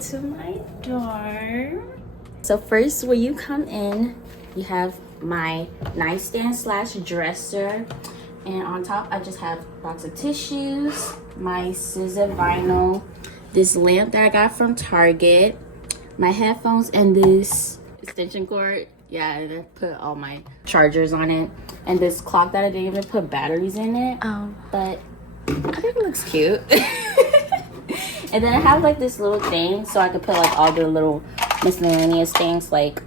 to my dorm. So first, when you come in, you have my nightstand slash dresser, and on top I just have a box of tissues, my scissor vinyl, this lamp that I got from Target, my headphones, and this extension cord. Yeah, I put all my chargers on it, and this clock that I didn't even put batteries in it. But I think it looks cute. And then I have like this little thing so I could put like all the little miscellaneous things like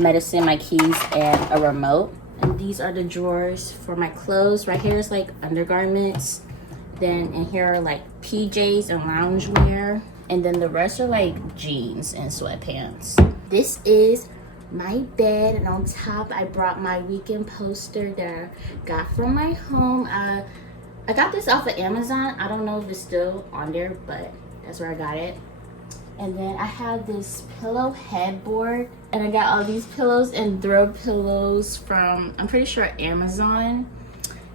medicine, my keys, and a remote. And these are the drawers for my clothes. Right here is like undergarments. Then in here are like PJs and loungewear. And then the rest are like jeans and sweatpants. This is my bed, and on top I brought my weekend poster that I got from my home. I got this off of Amazon. I don't know if it's still on there, but that's where I got it. And then I have this pillow headboard, and I got all these pillows and throw pillows from, I'm pretty sure, Amazon.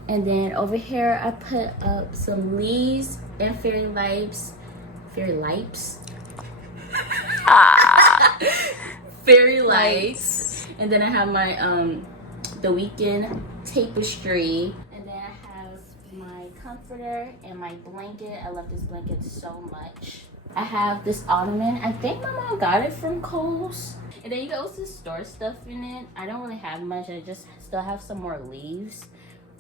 And then over here I put up some leaves and fairy lights. Fairy lights? Fairy lights. And then I have my the weekend tapestry. And then I have my comforter and my blanket. I love this blanket so much. I have this ottoman. I think my mom got it from Kohl's. And then you can also store stuff in it. I don't really have much. I just still have some more leaves,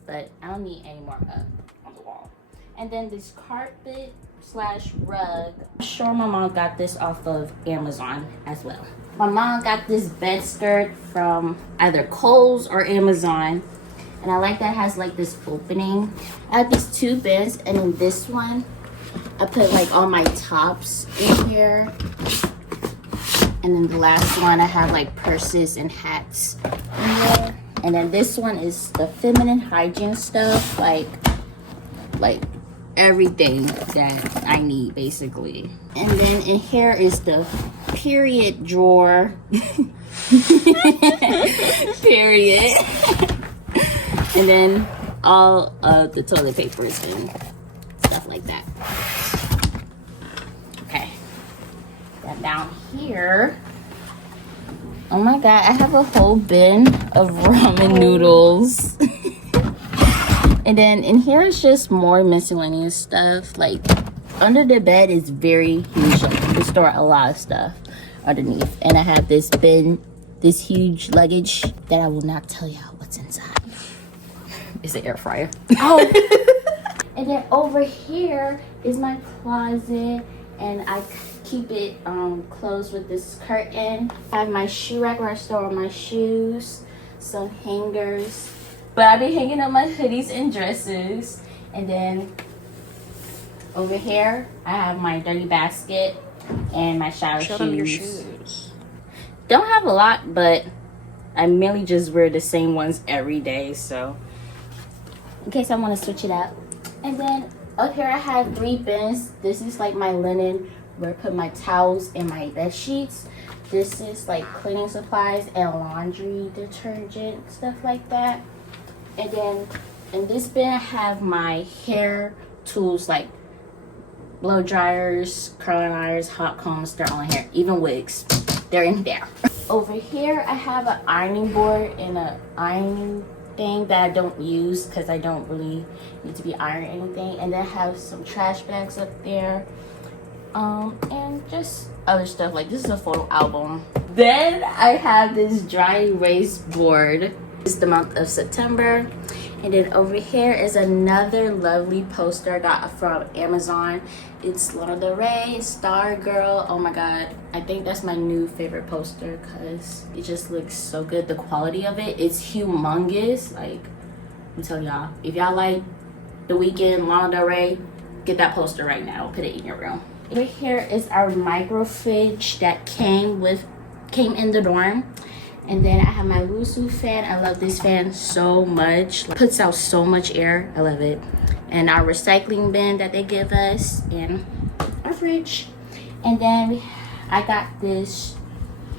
but I don't need any more up on the wall. And then this carpet slash rug. I'm sure my mom got this off of Amazon as well. My mom got this bed skirt from either Kohl's or Amazon. And I like that it has like this opening. I have these two beds, and in this one, I put like all my tops in here. And then the last one, I have like purses and hats in there. And then this one is the feminine hygiene stuff, like everything that I need basically. And then in here is the period drawer. Period. And then all of the toilet papers and stuff like that. Okay. Then down here, oh my god, I have a whole bin of ramen noodles. And then in here is just more miscellaneous stuff. Like under the bed is very huge. Like, we store a lot of stuff underneath. And I have this bin, this huge luggage that I will not tell y'all what's inside. It's an air fryer. Oh. And then over here is my closet, and I keep it closed with this curtain. I have my shoe rack where I store all my shoes, some hangers. But I be hanging up my hoodies and dresses. And then over here, I have my dirty basket and my shower shoes. Show them your shoes. Don't have a lot, but I mainly just wear the same ones every day. So in case I want to switch it out. And then up here I have 3 bins. This is like my linen, where I put my towels and my bed sheets. This is like cleaning supplies and laundry detergent, stuff like that. And then in this bin I have my hair tools, like blow dryers, curling irons, hot combs. They're all in here. Even wigs, they're in there. Over here I have an ironing board and an ironing thing that I don't use because I don't really need to be ironing anything. And then I have some trash bags up there, and just other stuff. Like this is a photo album. Then I have this dry erase board. It's the month of September. And then over here is another lovely poster I got from Amazon. It's Lana Del Rey, Star Girl. Oh my god, I think that's my new favorite poster because it just looks so good. The quality of it is humongous. Like, I'm telling y'all, if y'all like The Weeknd, Lana Del Rey, get that poster right now. Put it in your room. Over here is our micro fridge that came in the dorm. And then I have my Wusu fan. I love this fan so much. It puts out so much air. I love it. And our recycling bin that they give us, and our fridge. And then I got this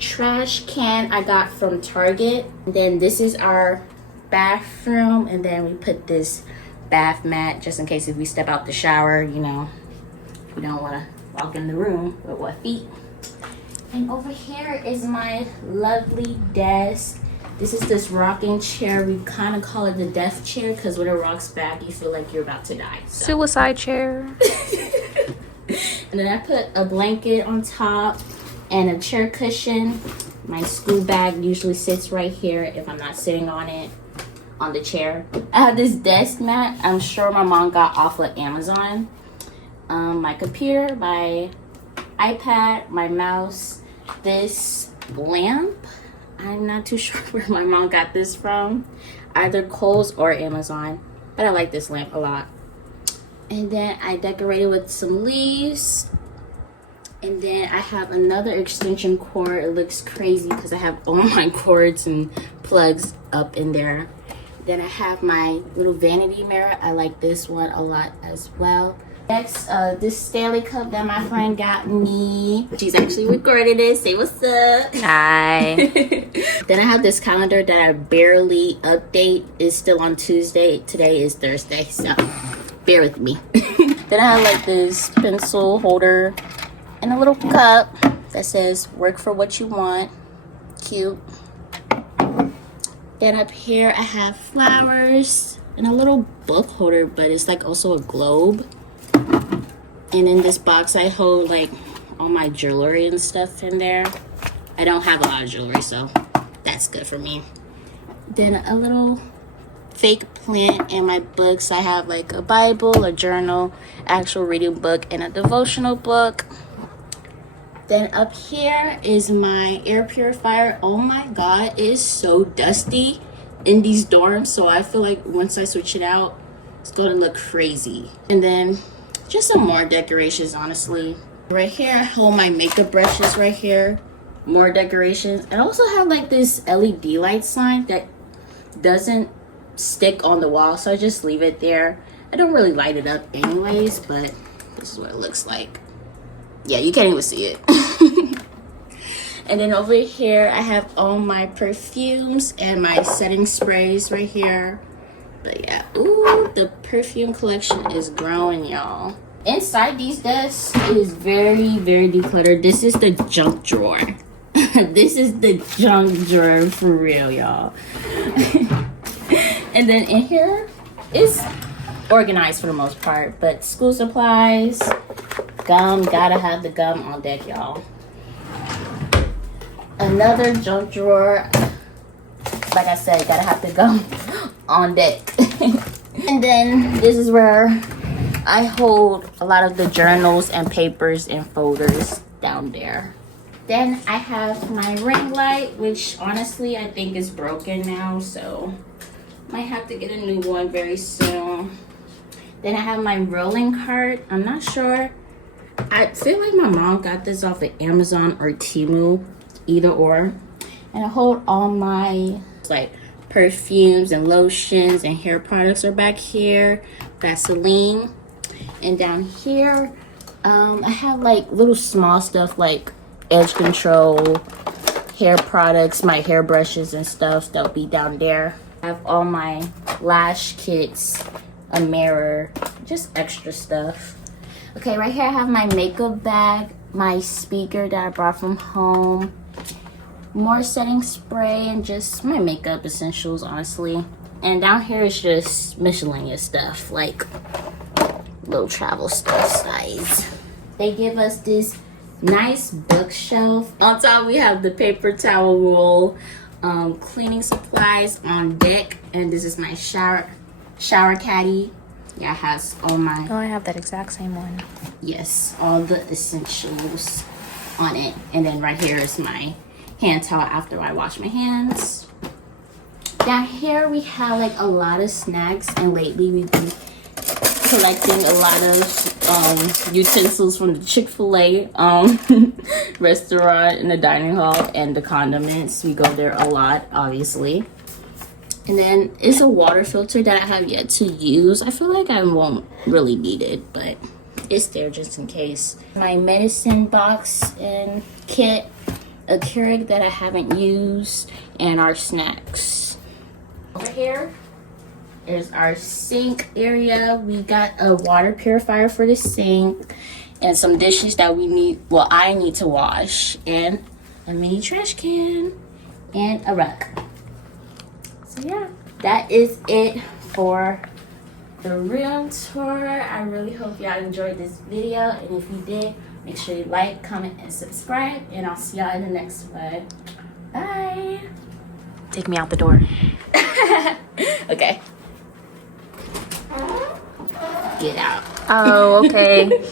trash can I got from Target. And then this is our bathroom. And then we put this bath mat just in case if we step out the shower, you know, we don't want to walk in the room with what feet. And over here is my lovely desk. This is this rocking chair. We kind of call it the death chair because when it rocks back, you feel like you're about to die. So. Suicide chair. And then I put a blanket on top and a chair cushion. My school bag usually sits right here if I'm not sitting on it, on the chair. I have this desk mat. I'm sure my mom got off of Amazon. My computer, my iPad, my mouse, this lamp. I'm not too sure where my mom got this from. Either Kohl's or Amazon. But I like this lamp a lot. And then I decorated with some leaves. And then I have another extension cord. It looks crazy because I have all my cords and plugs up in there. Then I have my little vanity mirror. I like this one a lot as well. Next, this Stanley cup that my friend got me. She's actually recorded it. Say what's up. Hi. Then I have this calendar that I barely update. It's still on Tuesday. Today is Thursday, so bear with me. Then I have like this pencil holder and a little cup that says work for what you want. Cute. Then up here I have flowers and a little book holder, but it's like also a globe. And in this box I hold like all my jewelry and stuff in there. I don't have a lot of jewelry, so that's good for me. Then a little fake plant and my books. I have like a Bible, a journal, actual reading book, and a devotional book. Then up here is my air purifier. Oh my god, it is so dusty in these dorms, so I feel like once I switch it out, it's gonna look crazy. And then just some more decorations, honestly. Right here, I hold my makeup brushes right here. More decorations. I also have like this LED light sign that doesn't stick on the wall, so I just leave it there. I don't really light it up anyways, but this is what it looks like. Yeah, you can't even see it. And then over here, I have all my perfumes and my setting sprays right here. But yeah, ooh, the perfume collection is growing, y'all. Inside these desks is very, very decluttered. This is the junk drawer. This is the junk drawer for real, y'all. And then in here is organized for the most part, but school supplies, gum, gotta have the gum on deck, y'all. Another junk drawer. Like I said, gotta have the gum on deck. And then this is where I hold a lot of the journals and papers and folders down there. Then I have my ring light, which honestly I think is broken now, so might have to get a new one very soon. Then I have my rolling cart. I'm not sure. I feel like my mom got this off of Amazon or Temu, either or. And I hold all my like perfumes and lotions and hair products are back here. Vaseline. And down here, I have like little small stuff like edge control, hair products, my hair brushes and stuff that'll be down there. I have all my lash kits, a mirror, just extra stuff. Okay, right here I have my makeup bag, my speaker that I brought from home, more setting spray, and just my makeup essentials, honestly. And down here is just miscellaneous stuff, like little travel stuff size. They give us this nice bookshelf. On top we have the paper towel roll, cleaning supplies on deck, and this is my shower caddy. Yeah, it has all my... Oh, I have that exact same one. Yes, all the essentials on it. And then right here is my hand towel after I wash my hands. Down here we have like a lot of snacks, and lately we've been collecting a lot of utensils from the Chick-fil-A restaurant in the dining hall, and the condiments. We go there a lot, obviously. And then it's a water filter that I have yet to use. I feel like I won't really need it, but it's there just in case. My medicine box and kit, a Keurig that I haven't used, and our snacks. Over here There's our sink area. We got a water purifier for the sink and some dishes that I need to wash, and a mini trash can and a rug. So yeah, that is it for the room tour. I really hope y'all enjoyed this video, and if you did, make sure you like, comment, and subscribe, and I'll see y'all in the next one. Bye. Take me out the door. Okay. Get out. Oh, okay.